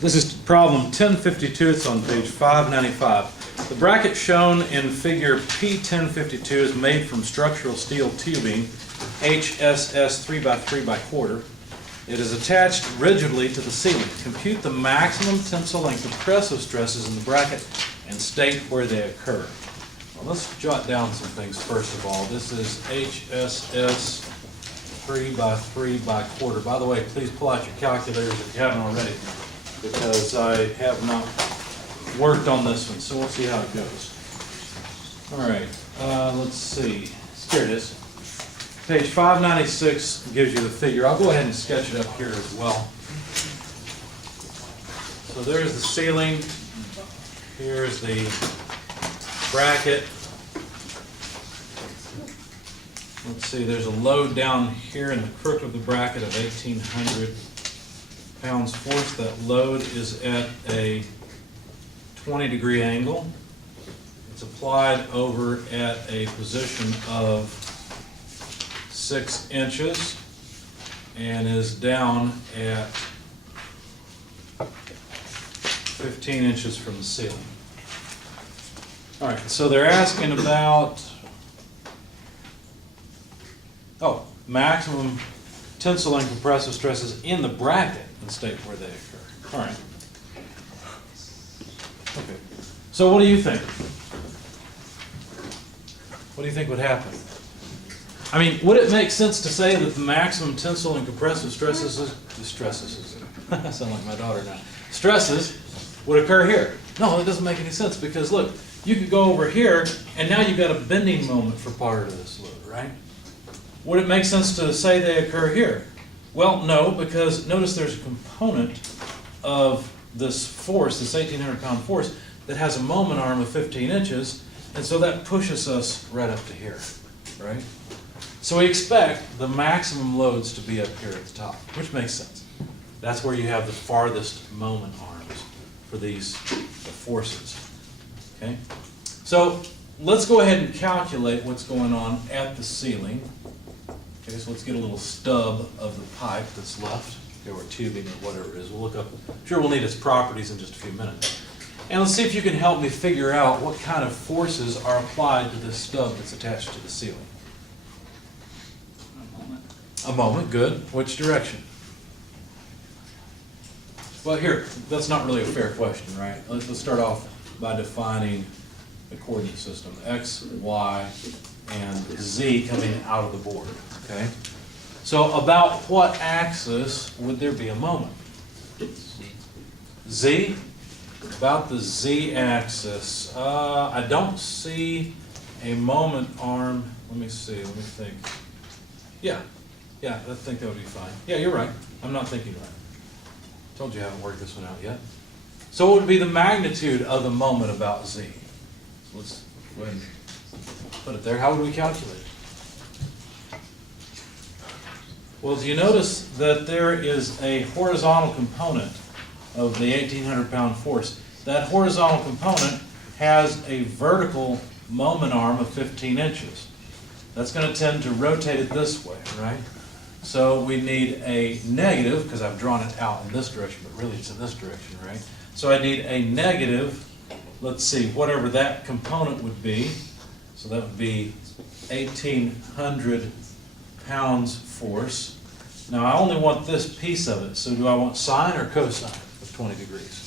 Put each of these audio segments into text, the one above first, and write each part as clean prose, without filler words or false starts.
This is problem 1052. It's on page 595. The bracket shown in figure P1052 is made from structural steel tubing HSS 3x3/4. It is attached rigidly to the ceiling. Compute the maximum tensile and compressive stresses in the bracket and state where they occur. Well, let's jot down some things first of all. This is HSS 3x3/4. By the way, please pull out your calculators if you haven't already, because I have not worked on this one, so we'll see how it goes. All right, let's see. Here it is. Page 596 gives you the figure. I'll go ahead and sketch it up here as well. So there's the ceiling. Here's the bracket. Let's see, there's a load down here in the crook of the bracket of 1,800 pounds force. That load is at a 20-degree angle. It's applied over at a position of 6 inches and is down at 15 inches from the ceiling. All right, so they're asking about maximum tensile and compressive stresses in the bracket and state where they occur. All right. Okay. So what do you think? What do you think would happen? I mean, would it make sense to say that the maximum tensile and compressive stresses I sound like my daughter now. Stresses would occur here? No, it doesn't make any sense, because look, you could go over here and now you've got a bending moment for part of this load, right? Would it make sense to say they occur here? Well, no, because notice there's a component of this force, this 1,800 pound force, that has a moment arm of 15 inches, and so that pushes us right up to here, right? So we expect the maximum loads to be up here at the top, which makes sense. That's where you have the farthest moment arms for these forces, okay? So let's go ahead and calculate what's going on at the ceiling. Okay, so let's get a little stub of the pipe that's left, or tubing or whatever it is. We'll look up, I'm sure we'll need its properties in just a few minutes. And let's see if you can help me figure out what kind of forces are applied to this stub that's attached to the ceiling. A moment, good. Which direction? Well, here, that's not really a fair question, right? Let's start off by defining the coordinate system. X, Y, and Z coming out of the board, okay? So about what axis would there be a moment? Z? About the Z axis. I don't see a moment arm. Let me see, let me think. Yeah, I think that would be fine. Yeah, you're right. I'm not thinking right. Told you I haven't worked this one out yet. So what would be the magnitude of the moment about Z? So let's go ahead and put it there. How would we calculate it? Well, do you notice that there is a horizontal component of the 1,800 pound force? That horizontal component has a vertical moment arm of 15 inches. That's going to tend to rotate it this way, right? So we need a negative, because I've drawn it out in this direction, but really it's in this direction, right? So I need a negative, let's see, whatever that component would be. So that would be 1,800 pounds force. Now I only want this piece of it, so do I want sine or cosine of 20 degrees?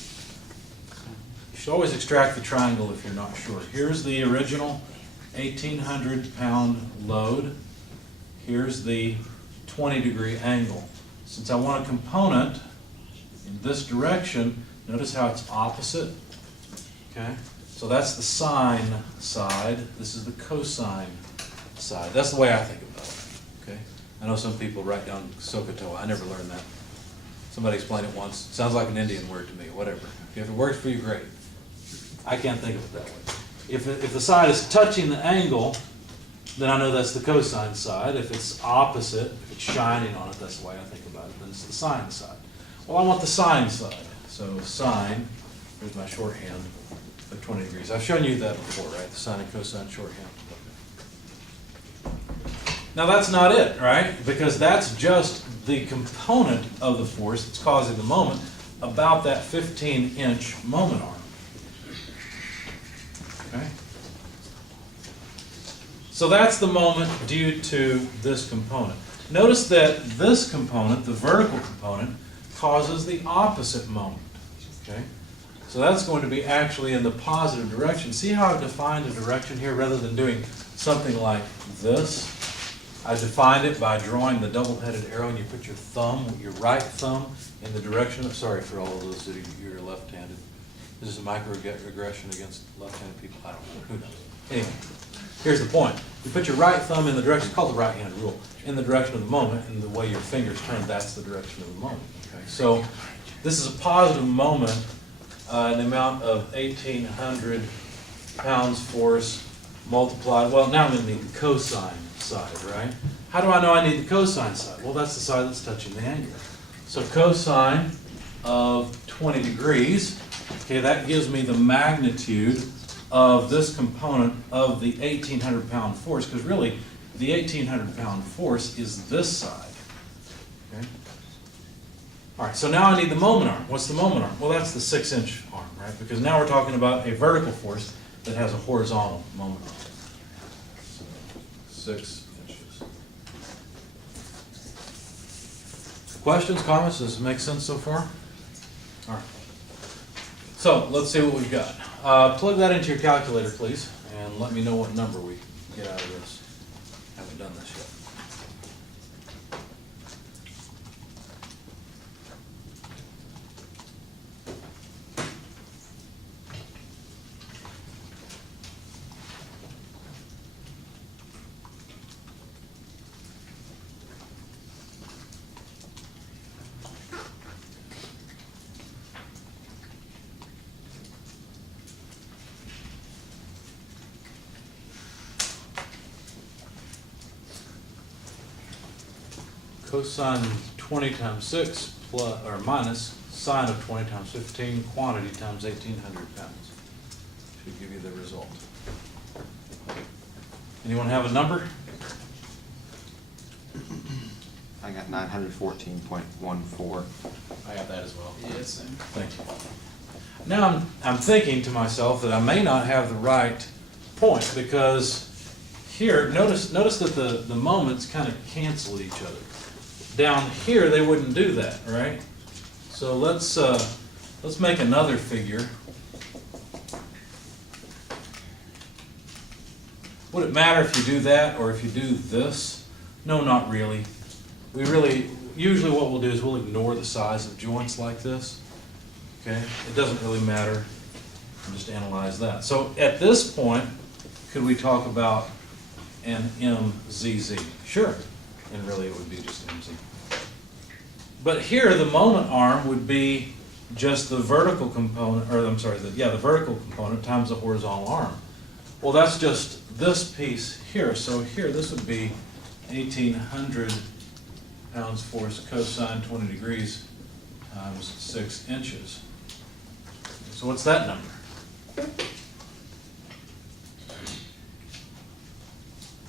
You should always extract the triangle if you're not sure. Here's the original 1,800 pound load. Here's the 20-degree angle. Since I want a component in this direction, notice how it's opposite. Okay? So that's the sine side. This is the cosine side. That's the way I think about it. Okay? I know some people write down SOHCAHTOA. I never learned that. Somebody explained it once. Sounds like an Indian word to me. Whatever. If it works for you, great. I can't think of it that way. If the side is touching the angle, then I know that's the cosine side. If it's opposite, if it's shining on it, that's the way I think about it, then it's the sine side. Well, I want the sine side. So sine, here's my shorthand of 20 degrees. I've shown you that before, right? The sine and cosine shorthand. Now that's not it, right? Because that's just the component of the force that's causing the moment. about that 15-inch moment arm. Okay? So that's the moment due to this component. Notice that this component, the vertical component, causes the opposite moment. Okay? So that's going to be actually in the positive direction. See how I've defined a direction here rather than doing something like this? I defined it by drawing the double-headed arrow, and you put your thumb, your right thumb, in the direction of, sorry for all of those that you're left-handed. This is a microaggression against left-handed people. I don't know. Who knows? Anyway, here's the point. You put your right thumb in the direction, it's called the right-hand rule, in the direction of the moment, and the way your fingers turn, that's the direction of the moment. Okay? So this is a positive moment in the amount of 1,800 pounds force multiplied. Well, now I'm going to need the cosine side, right? How do I know I need the cosine side? Well, that's the side that's touching the angle. So cosine of 20 degrees, okay, that gives me the magnitude of this component of the 1,800 pound force, because really the 1,800 pound force is this side. Okay? All right, so now I need the moment arm. What's the moment arm? Well, that's the 6-inch arm, right? Because now we're talking about a vertical force that has a horizontal moment arm. 6 inches. Questions, comments? Does it make sense so far? All right. So let's see what we've got. Plug that into your calculator, please, and let me know what number we get out of this. Haven't done this yet. Cosine 20 times 6 plus, or minus sine of 20 times 15 quantity times 1,800 pounds. Should give you the result. Anyone have a number? I got 914.14. I got that as well. Yes, same. Thank you. Now I'm thinking to myself that I may not have the right point, because here, notice that the moments kind of cancel each other. Down here, they wouldn't do that, right? So let's make another figure. Would it matter if you do that or if you do this? No, not really. Usually what we'll do is we'll ignore the size of joints like this. Okay? It doesn't really matter. We'll just analyze that. So at this point, could we talk about an MZZ? Sure. And really it would be just MZ. But here the moment arm would be just the vertical component, or I'm sorry, the vertical component times the horizontal arm. Well, that's just this piece here. So here this would be 1,800 pounds force cosine 20 degrees times 6 inches. So what's that number?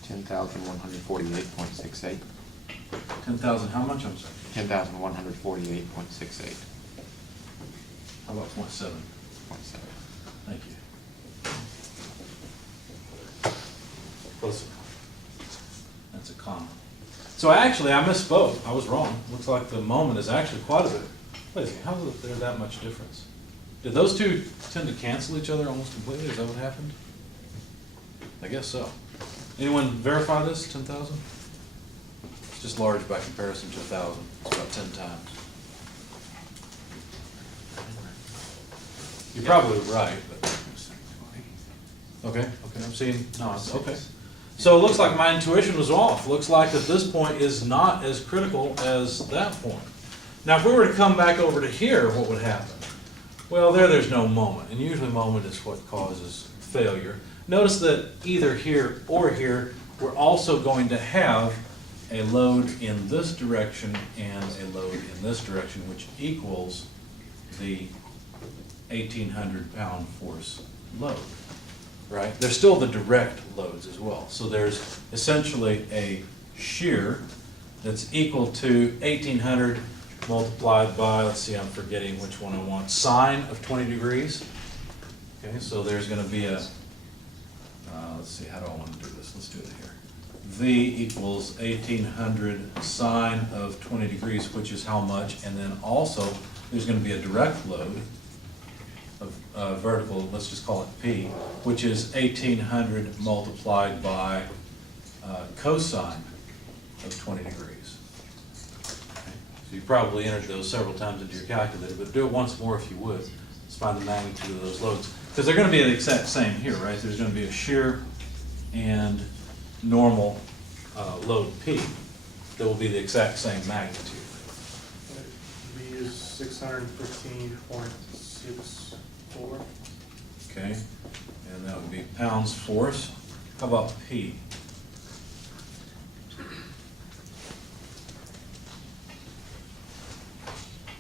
10,148.68. 10,000 how much? I'm sorry. 10,148.68. How about 0.7? 0.7. Thank you. Close enough. That's a comma. So actually, I misspoke. I was wrong. Looks like the moment is actually quite a bit. Wait a second, how is there that much difference? Did those two tend to cancel each other almost completely? Is that what happened? I guess so. Anyone verify this, 10,000? It's just large by comparison to 1,000. It's about 10 times. You're probably right, but. Okay, I'm seeing, no, it's okay. So it looks like my intuition was off. Looks like that this point is not as critical as that point. Now, if we were to come back over to here, what would happen? Well, there's no moment, and usually moment is what causes failure. Notice that either here or here, we're also going to have a load in this direction and a load in this direction, which equals the 1,800 pound force load, right? There's still the direct loads as well. So there's essentially a shear that's equal to 1,800 multiplied by, let's see, I'm forgetting which one I want, sine of 20 degrees. Okay, so there's going to be a, let's see, how do I want to do this? Let's do it here. V equals 1800 sine of 20 degrees, which is how much? And then also, there's going to be a direct load of vertical, let's just call it P, which is 1800 multiplied by cosine of 20 degrees. Okay. So you probably entered those several times into your calculator, but do it once more if you would. Let's find the magnitude of those loads. Because they're going to be the exact same here, right? There's going to be a shear and normal load P that will be the exact same magnitude. V is 615.64. Okay, and that would be pounds force. How about P?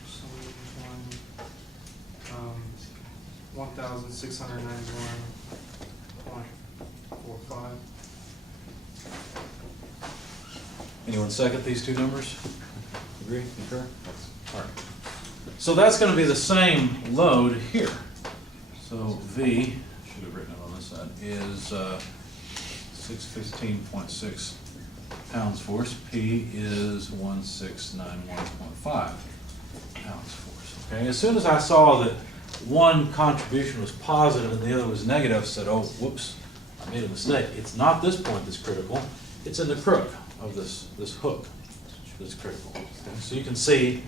So we find 1,691.45. Anyone second these two numbers? Agree, concur? All right. So that's going to be the same load here. So V, should have written it on this side, is 615.6 pounds force. P is 1691.5 pounds force. Okay. As soon as I saw that one contribution was positive and the other was negative, I said, oh, whoops, I made a mistake. It's not this point that's critical. It's in the crook of this hook that's critical. Okay. So you can see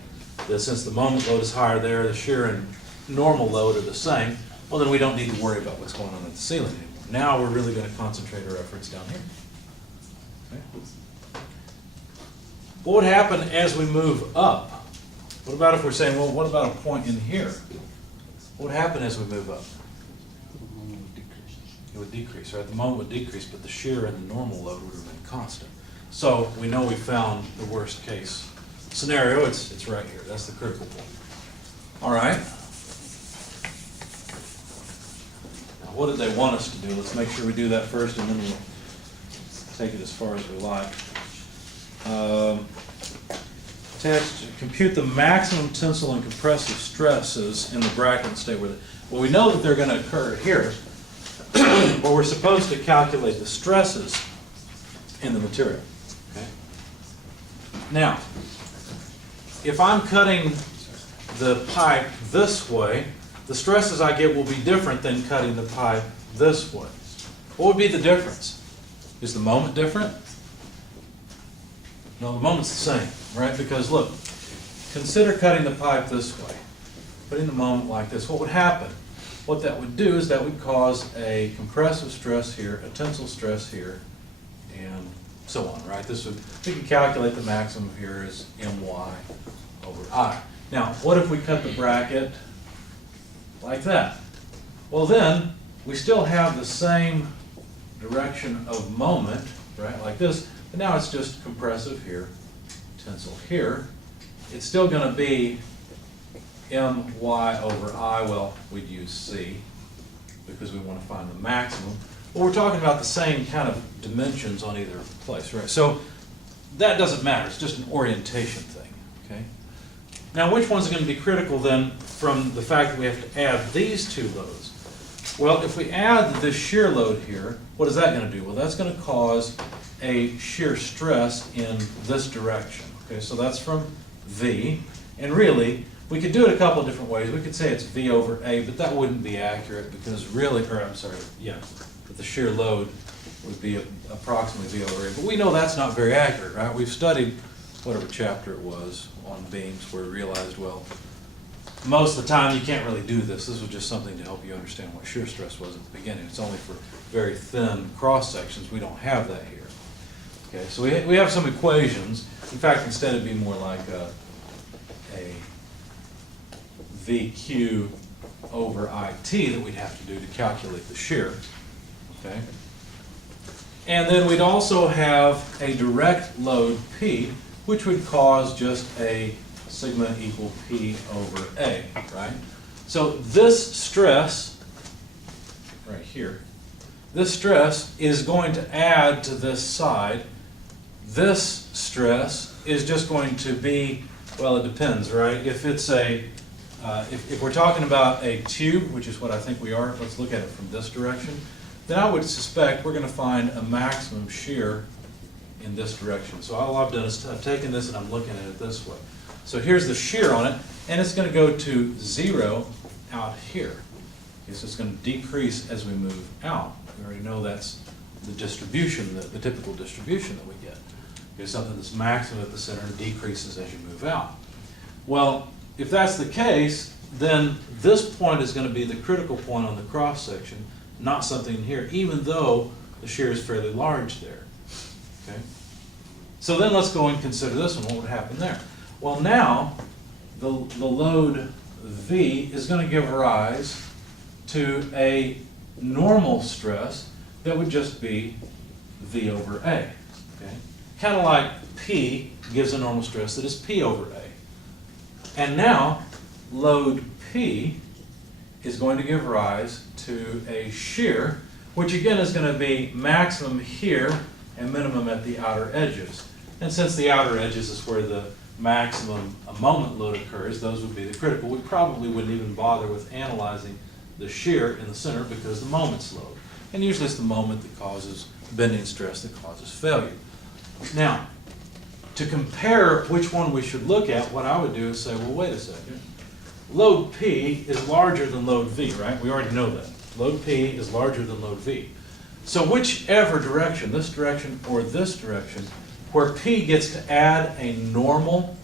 that since the moment load is higher there, the shear and normal load are the same, well, then we don't need to worry about what's going on at the ceiling anymore. Now we're really going to concentrate our efforts down here. Okay. What would happen as we move up? What about if we're saying, well, what about a point in here? What would happen as we move up? It would decrease, right? The moment would decrease, but the shear and the normal load would remain constant. So we know we found the worst case scenario. It's right here. That's the critical point. All right. Now, what did they want us to do? Let's make sure we do that first, and then we'll take it as far as we like. To compute the maximum tensile and compressive stresses in the bracket and stay with it. Well, we know that they're going to occur here, but we're supposed to calculate the stresses in the material. Okay? Now, if I'm cutting the pipe this way, the stresses I get will be different than cutting the pipe this way. What would be the difference? Is the moment different? No, the moment's the same, right? Because look, consider cutting the pipe this way, putting the moment like this. What would happen? What that would do is that would cause a compressive stress here, a tensile stress here, and so on, right? This would, we can calculate the maximum here as my over I. Now, what if we cut the bracket like that? Well, then we still have the same direction of moment, right, like this, but now it's just compressive here, tensile here. It's still going to be my over I. Well, we'd use C because we want to find the maximum. Well, we're talking about the same kind of dimensions on either place, right? So that doesn't matter. It's just an orientation thing, okay? Now, which one's going to be critical then from the fact that we have to add these two loads? Well, if we add this shear load here, what is that going to do? Well, that's going to cause a shear stress in this direction. Okay, so that's from V. And really, we could do it a couple of different ways. We could say it's V over A, but that wouldn't be accurate because really, or I'm sorry, yeah, but the shear load would be approximately V over A. But we know that's not very accurate, right? We've studied whatever chapter it was on beams where we realized, well, most of the time you can't really do this. This was just something to help you understand what shear stress was at the beginning. It's only for very thin cross sections. We don't have that here. Okay, so we have some equations. In fact, instead it'd be more like a VQ over IT that we'd have to do to calculate the shear. Okay, and then we'd also have a direct load P, which would cause just a sigma equal P over A, right? So this stress, right here, this stress is going to add to this side. This stress is just going to be Well, it depends, right? If it's if we're talking about a tube, which is what I think we are, let's look at it from this direction, then I would suspect we're going to find a maximum shear in this direction. So all I've done is I've taken this and I'm looking at it this way. So here's the shear on it, and it's going to go to 0 out here. Okay, so it's going to decrease as we move out. We already know that's the distribution, the typical distribution that we get. There's something that's maximum at the center and decreases as you move out. Well, if that's the case, then this point is going to be the critical point on the cross section, not something in here, even though the shear is fairly large there. Okay? So then let's go and consider this one. What would happen there? Well, now the load V is going to give rise to a normal stress that would just be V over A. Okay? Kind of like P gives a normal stress that is P over A. And now load P is going to give rise to a shear, which again is going to be maximum here and minimum at the outer edges. And since the outer edges is where the maximum moment load occurs, those would be the critical. We probably wouldn't even bother with analyzing the shear in the center because the moment's load. And usually it's the moment that causes bending stress that causes failure. Now, to compare which one we should look at, what I would do is say, well, wait a second. Load P is larger than load V, right? We already know that. Load P is larger than load V. So whichever direction, this direction or this direction, where P gets to add a normal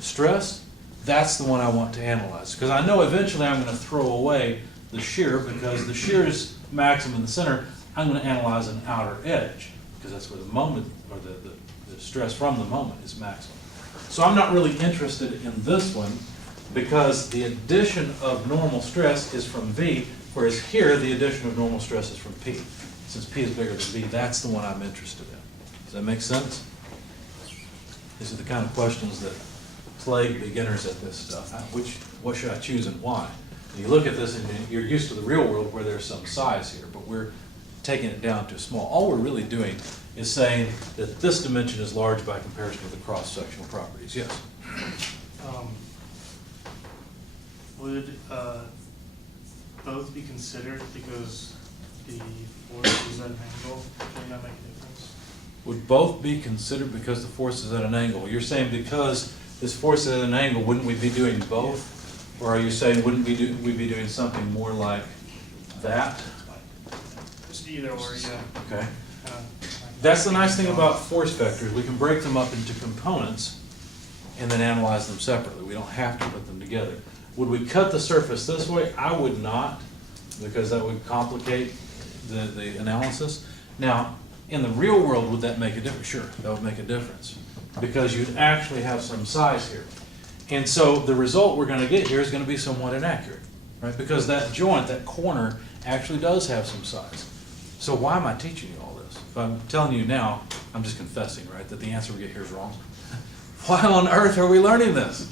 stress, that's the one I want to analyze. Because I know eventually I'm going to throw away the shear because the shear is maximum in the center. I'm going to analyze an outer edge because that's where the moment, or the stress from the moment is maximum. So I'm not really interested in this one because the addition of normal stress is from V, whereas here the addition of normal stress is from P. Since P is bigger than V, that's the one I'm interested in. Does that make sense? These are the kind of questions that plague beginners at this stuff. What should I choose and why? And you look at this and you're used to the real world where there's some size here, but we're taking it down to small. All we're really doing is saying that this dimension is large by comparison with the cross-sectional properties. Yes? Would both be considered because the force is at an angle? Would that make a difference? Would both be considered because the force is at an angle? You're saying because this force is at an angle, wouldn't we be doing both? Or are you saying wouldn't we be doing something more like that? Just either or, yeah. Okay. That's the nice thing about force vectors. We can break them up into components and then analyze them separately. We don't have to put them together. Would we cut the surface this way? I would not, because that would complicate the analysis. Now, in the real world, would that make a difference? Sure, that would make a difference, because you'd actually have some size here. And so the result we're going to get here is going to be somewhat inaccurate, right? Because that joint, that corner, actually does have some size. So why am I teaching you all this? If I'm telling you now, I'm just confessing, right, that the answer we get here is wrong. Why on earth are we learning this?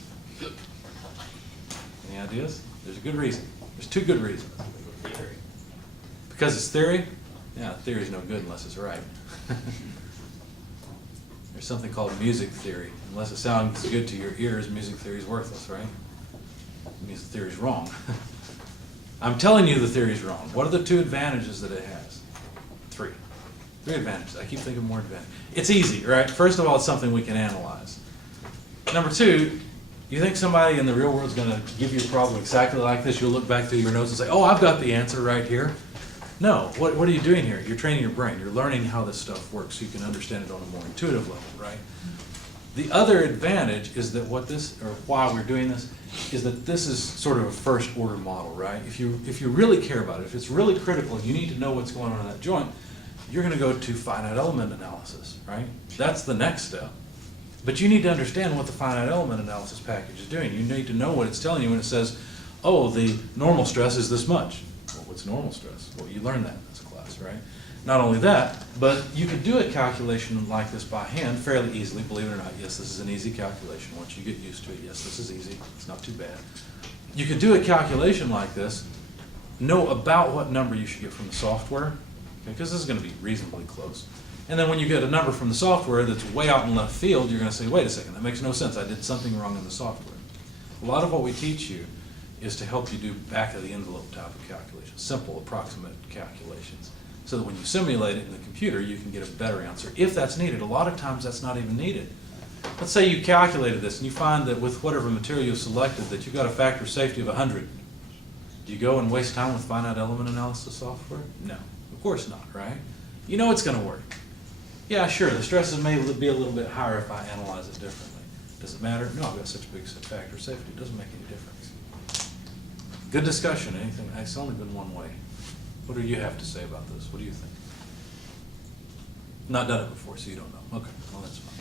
Any ideas? There's a good reason. There's two good reasons. Because it's theory? Yeah, theory's no good unless it's right. There's something called music theory. Unless it sounds good to your ears, music theory is worthless, right? It means the theory's wrong. I'm telling you the theory's wrong. What are the two advantages that it has? Three advantages. I keep thinking more advantages. It's easy, right? First of all, it's something we can analyze. Number two, you think somebody in the real world is going to give you a problem exactly like this? You'll look back through your notes and say, oh, I've got the answer right here. No, what are you doing here? You're training your brain. You're learning how this stuff works so you can understand it on a more intuitive level, right? The other advantage is that why we're doing this, is that this is sort of a first order model, right? If you really care about it, if it's really critical and you need to know what's going on in that joint, you're going to go to finite element analysis, right? That's the next step. But you need to understand what the finite element analysis package is doing. You need to know what it's telling you when it says, oh, the normal stress is this much. Well, what's normal stress? Well, you learned that in this class, right? Not only that, but you could do a calculation like this by hand fairly easily, believe it or not. Yes, this is an easy calculation. Once you get used to it, yes, this is easy. It's not too bad. You could do a calculation like this, know about what number you should get from the software, because this is going to be reasonably close. And then when you get a number from the software that's way out in left field, you're going to say, wait a second, that makes no sense. I did something wrong in the software. A lot of what we teach you is to help you do back of the envelope type of calculations, simple approximate calculations, so that when you simulate it in the computer, you can get a better answer if that's needed. A lot of times that's not even needed. Let's say you calculated this and you find that with whatever material you selected that you got a factor of safety of 100. Do you go and waste time with finite element analysis software? No, of course not, right? You know it's going to work. Yeah, sure, the stresses may be a little bit higher if I analyze it differently. Does it matter? No, I've got such a big factor of safety. It doesn't make any difference. Good discussion. Anything? It's only been one way. What do you have to say about this? What do you think? Not done it before, so you don't know. Okay, well that's fine.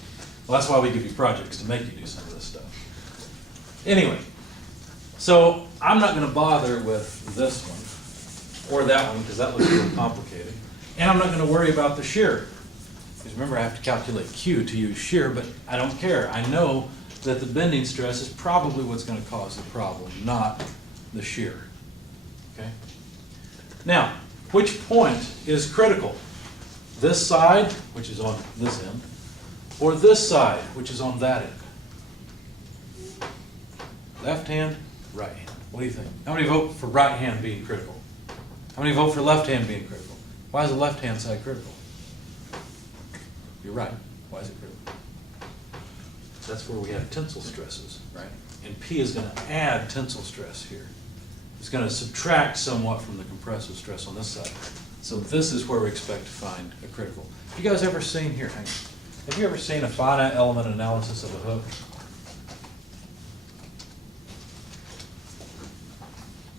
Well, that's why we give you projects, to make you do some of this stuff. Anyway, so I'm not going to bother with this one or that one because that looks a little complicated. And I'm not going to worry about the shear. Because remember, I have to calculate Q to use shear, but I don't care. I know that the bending stress is probably what's going to cause the problem, not the shear. Okay? Now, which point is critical? This side, which is on this end, or this side, which is on that end? Left hand, right hand. What do you think? How many vote for right hand being critical? How many vote for left hand being critical? Why is the left hand side critical? You're right. Why is it critical? That's where we have tensile stresses, right? And P is going to add tensile stress here. It's going to subtract somewhat from the compressive stress on this side. So this is where we expect to find a critical. Have you guys ever seen, here, hang on. Have you ever seen a finite element analysis of a hook?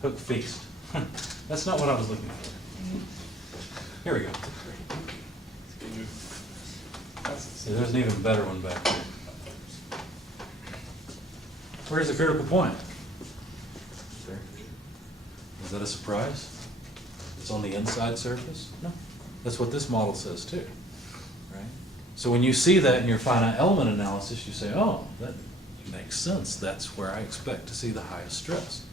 Hook feast. That's not what I was looking for. Here we go. See, there's an even better one back there. Where's the critical point? There. Is that a surprise? It's on the inside surface? No. That's what this model says too. Right? So when you see that in your finite element analysis, you say, oh, that makes sense. That's where I expect to see the highest stress.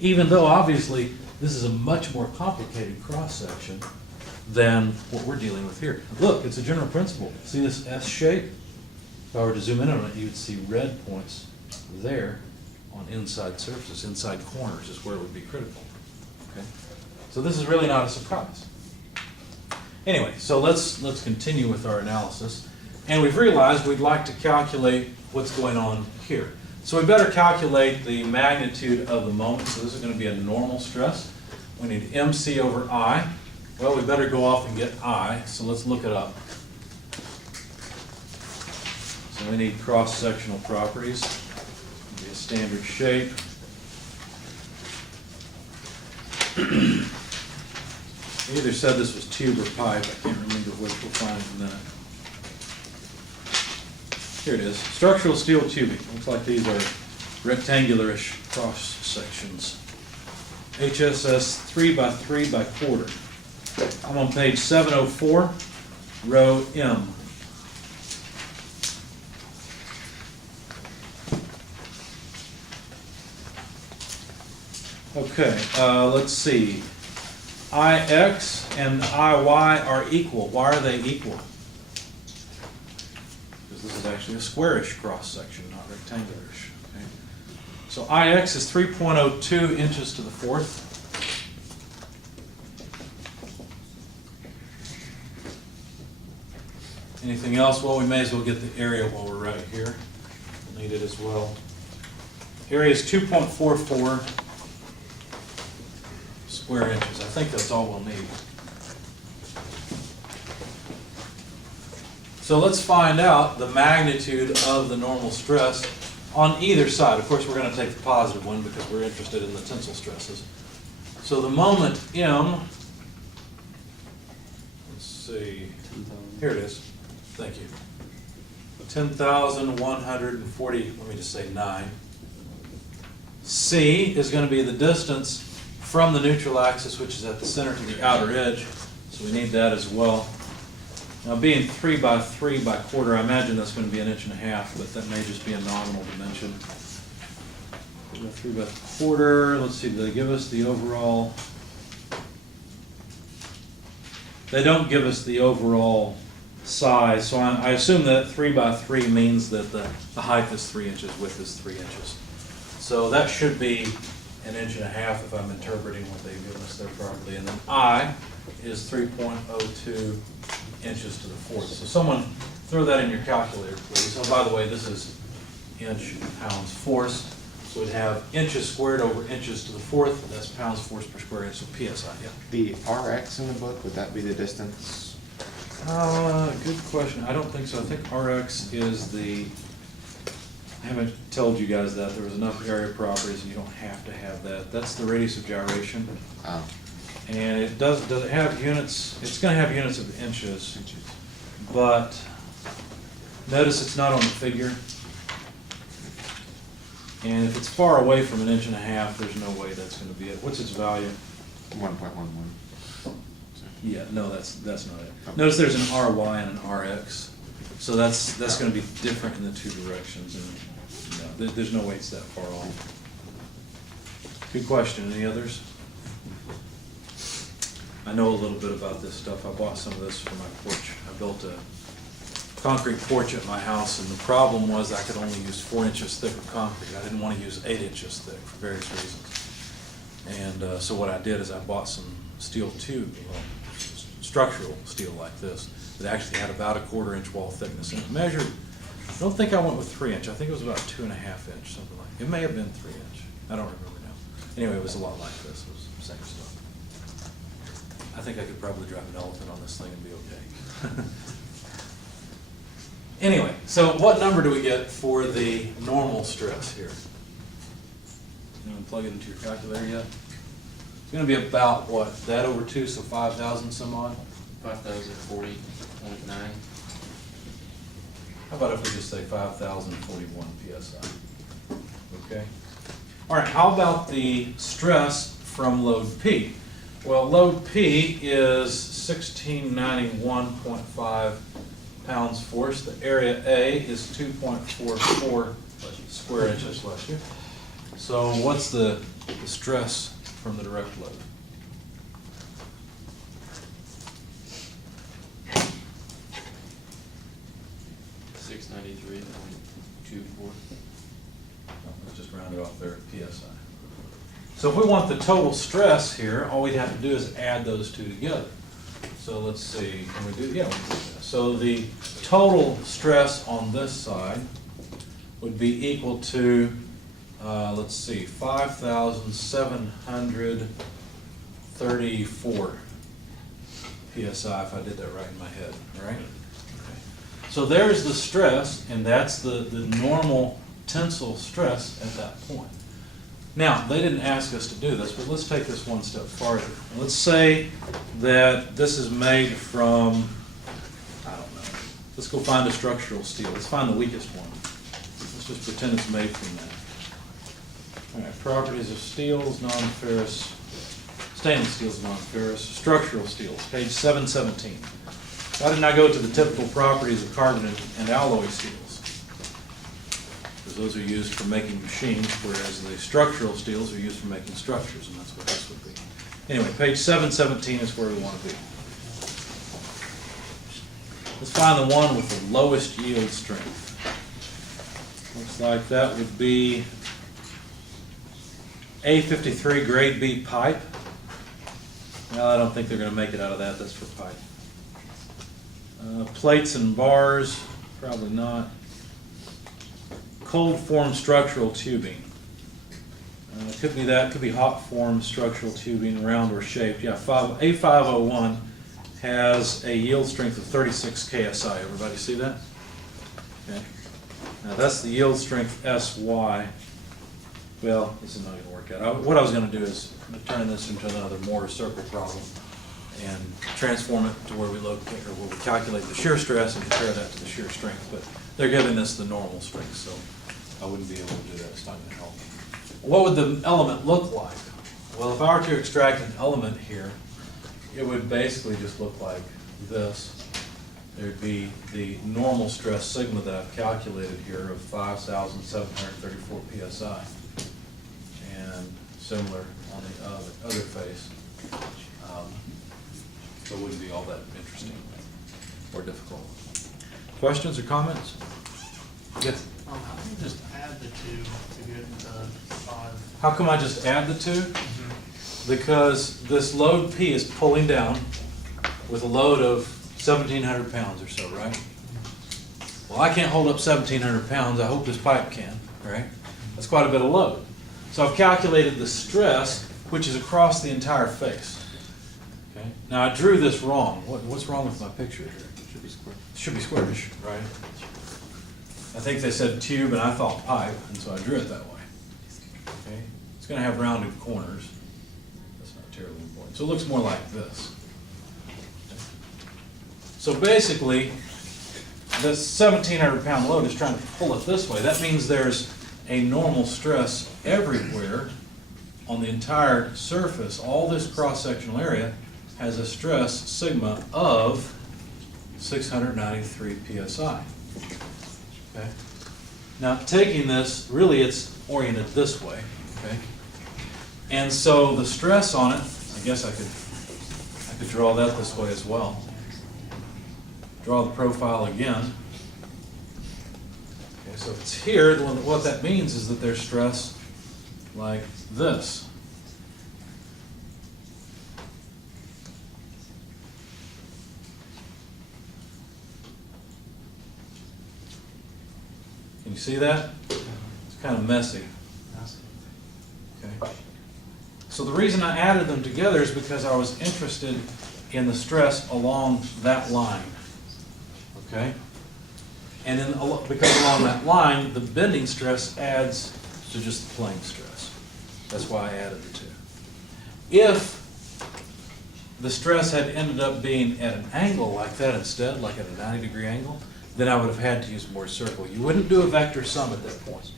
Even though obviously this is a much more complicated cross-section than what we're dealing with here. Look, it's a general principle. See this S shape? If I were to zoom in on it, you would see red points there on inside surfaces. Inside corners is where it would be critical. Okay? So this is really not a surprise. Anyway, so let's continue with our analysis. And we've realized we'd like to calculate what's going on here. So we better calculate the magnitude of the moment. So this is going to be a normal stress. We need MC over I. Well, we better go off and get I, so let's look it up. So we need cross-sectional properties. It'll be a standard shape. We either said this was tube or pipe. I can't remember which. We'll find in a minute. Here it is. Structural steel tubing. Looks like these are rectangular-ish cross-sections. HSS 3 by 3 by quarter. I'm on page 704, row M. Okay, let's see. IX and IY are equal. Why are they equal? Because this is actually a squarish cross-section, not rectangularish. Okay? So IX is 3.02 inches to the fourth. Anything else? Well, we may as well get the area while we're right here. We'll need it as well. Area is 2.44 square inches. I think that's all we'll need. So let's find out the magnitude of the normal stress on either side. Of course, we're going to take the positive one because we're interested in the tensile stresses. So the moment M, let's see, here it is. Thank you. 10,140, let me just say 9. C is going to be the distance from the neutral axis, which is at the center to the outer edge. So we need that as well. Now being 3 by 3 by quarter, I imagine that's going to be 1.5 inches, but that may just be a nominal dimension. 3 by 3 by quarter, let's see, do they give us the overall? They don't give us the overall size, so I assume that 3 by 3 means that the height is 3 inches, width is 3 inches. So that should be 1.5 inches if I'm interpreting what they've given us there properly. And then I is 3.02 inches to the fourth. So someone throw that in your calculator, please. Oh, by the way, this is inch pounds force. So we'd have inches squared over inches to the fourth. That's pounds force per square inch, so PSI, yeah. The RX in the book, would that be the distance? Good question. I don't think so. I think RX is the, I haven't told you guys that. There was enough area properties and you don't have to have that. That's the radius of gyration. Oh, And it does it have units? It's going to have units of inches, but notice it's not on the figure. And if it's far away from 1.5 inches, there's no way that's going to be it. What's its value? 1.11. Yeah, no, that's not it. Okay. Notice there's an RY and an RX, so that's going to be different in the two directions, and no, there's no way it's that far off. Good question. Any others? I know a little bit about this stuff. I bought some of this for my porch. I built a concrete porch at my house, and the problem was I could only use 4 inches thick of concrete. I didn't want to use 8 inches thick for various reasons. And so what I did is I bought some steel tube, structural steel like this, that actually had about a 1/4 inch wall thickness. And it measured, I don't think I went with 3 inch. I think it was about 2.5 inch, something like that. It may have been 3 inch. I don't remember now. Anyway, it was a lot like this. It was the same stuff. I think I could probably drive an elephant on this thing and be okay. Anyway, so what number do we get for the normal stress here? You want to plug it into your calculator yet? It's going to be about what? That over 2, so 5,000 some odd? 5,040.9. How about if we just say 5,041 PSI? Okay. All right, how about the stress from load P? Well, load P is 1691.5 pounds force. The area A is 2.44 square inches, bless you. So what's the stress from the direct load? Let's just round it off there at PSI. So if we want the total stress here, all we'd have to do is add those two together. So let's see, can we do, yeah, we can do that. So the total stress on this side would be equal to, let's see, 5,734 PSI, if I did that right in my head, all right? Okay. So there's the stress, and that's the normal tensile stress at that point. Now, they didn't ask us to do this, but let's take this one step farther. Let's say that this is made from, I don't know, let's go find a structural steel. Let's find the weakest one. Let's just pretend it's made from that. All right, properties of steels, non-ferrous, stainless steels, non-ferrous, structural steels, page 717. Why didn't I go to the typical properties of carbon and alloy steels? Because those are used for making machines, whereas the structural steels are used for making structures, and that's what this would be. Anyway, page 717 is where we want to be. Let's find the one with the lowest yield strength. Looks like that would be A53 grade B pipe. Well, I don't think they're going to make it out of that. That's for pipe. Plates and bars, probably not. Cold form structural tubing. Could be that, could be hot form structural tubing, round or shaped. Yeah, A501 has a yield strength of 36 KSI. Everybody see that? Okay. Now that's the yield strength SY. Well, this is not going to work out. What I was going to do is turn this into another Moore circle problem and transform it to where we locate, or where we calculate the shear stress and compare that to the shear strength. But they're giving us the normal strength, so I wouldn't be able to do that. It's not going to help. What would the element look like? Well, if I were to extract an element here, it would basically just look like this. There'd be the normal stress sigma that I've calculated here of 5,734 PSI. And similar on the other face. So it wouldn't be all that interesting. more difficult. Questions or comments? Yes. How do you just add the two to get the 5? How come I just add the two? Because this load P is pulling down with a load of 1,700 pounds or so, right? Well, I can't hold up 1,700 pounds. I hope this pipe can, right? That's quite a bit of load. So I've calculated the stress, which is across the entire face. Okay. Now I drew this wrong. What's wrong with my picture here? Should be square. It should be squarish, right? I think they said tube, and I thought pipe, and so I drew it that way. Okay. It's going to have rounded corners. That's not terribly important. So it looks more like this. So basically, this 1,700 pound load is trying to pull it this way. That means there's a normal stress everywhere on the entire surface. All this cross-sectional area has a stress sigma of 693 psi. Okay. Now taking this, really it's oriented this way. Okay. And so the stress on it, I guess I could draw that this way as well. Draw the profile again. Okay, so if it's here, what that means is that there's stress like this. Can you see that? It's kind of messy. Okay. So the reason I added them together is because I was interested in the stress along that line. Okay? And because along that line, the bending stress adds to just the plane stress. That's why I added the two. If the stress had ended up being at an angle like that instead, like at a 90-degree angle, then I would have had to use more circle. You wouldn't do a vector sum at that point.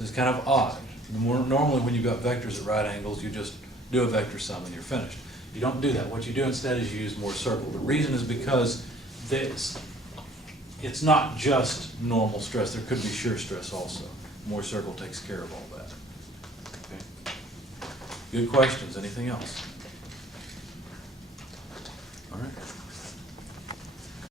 It's kind of odd. Normally when you've got vectors at right angles, you just do a vector sum and you're finished. You don't do that. What you do instead is you use more circle. The reason is because it's not just normal stress. There could be shear stress also. More circle takes care of all that. Okay. Good questions. Anything else? All right.